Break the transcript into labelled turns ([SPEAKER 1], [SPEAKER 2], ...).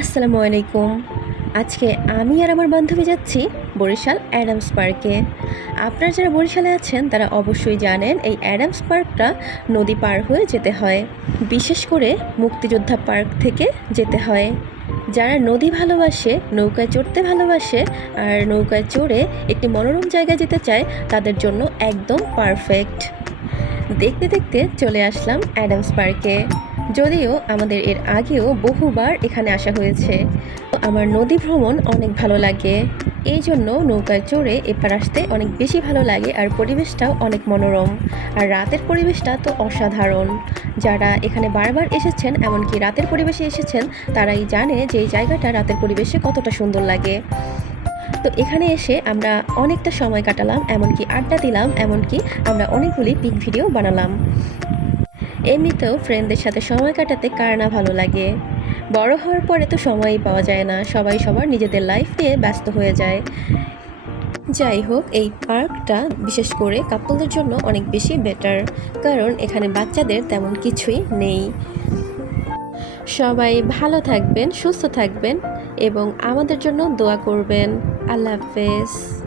[SPEAKER 1] আসসালামু আলাইকুম। আজকে আমি আর আমার বান্ধবী যাচ্ছি বরিশাল অ্যাডামস পার্কে। আপনারা যারা বরিশালে আছেন, তারা অবশ্যই জানেন এই অ্যাডামস পার্কটা নদী পার হয়ে যেতে হয়। বিশেষ করে মুক্তিযোদ্ধা পার্ক থেকে যেতে হয়। যারা নদী ভালোবাসে, নৌকায় চড়তে ভালোবাসে আর নৌকায় চড়ে একটি মনোরম জায়গায় যেতে চায়, তাদের জন্য একদম পারফেক্ট। দেখতে দেখতে চলে আসলাম অ্যাডামস পার্কে। যদিও আমাদের এর আগেও বহুবার এখানে আসা হয়েছে। আমার নদী ভ্রমণ অনেক ভালো লাগে। এই জন্য নৌকায় চড়ে এপার আসতে অনেক বেশি ভালো লাগে আর পরিবেশটাও অনেক মনোরম। আর রাতের পরিবেশটা তো অসাধারণ। যারা এখানে বারবার এসেছেন, এমনকি রাতের পরিবেশে এসেছেন, তারাই জানে যে এই জায়গাটা রাতের পরিবেশে কতটা সুন্দর লাগে। তো এখানে এসে আমরা অনেকটা সময় কাটালাম, এমনকি আড্ডা দিলাম, এমনকি আমরা অনেকগুলি পিক ভিডিও বানালাম। এমনিতেও ফ্রেন্ডদের সাথে সময় কাটাতে কার না ভালো লাগে? বড় হওয়ার পরে তো সময়ই পাওয়া যায় না, সবাই সবার নিজেদের লাইফ নিয়ে ব্যস্ত হয়ে যায়। যাই হোক, এই পার্কটা বিশেষ করে কাপলদের জন্য অনেক বেশি বেটার কারণ এখানে বাচ্চাদের তেমন কিছুই নেই। সবাই ভালো থাকবেন, সুস্থ থাকবেন এবং আমাদের জন্য দোয়া করবেন। আল্লাহ হাফেজ।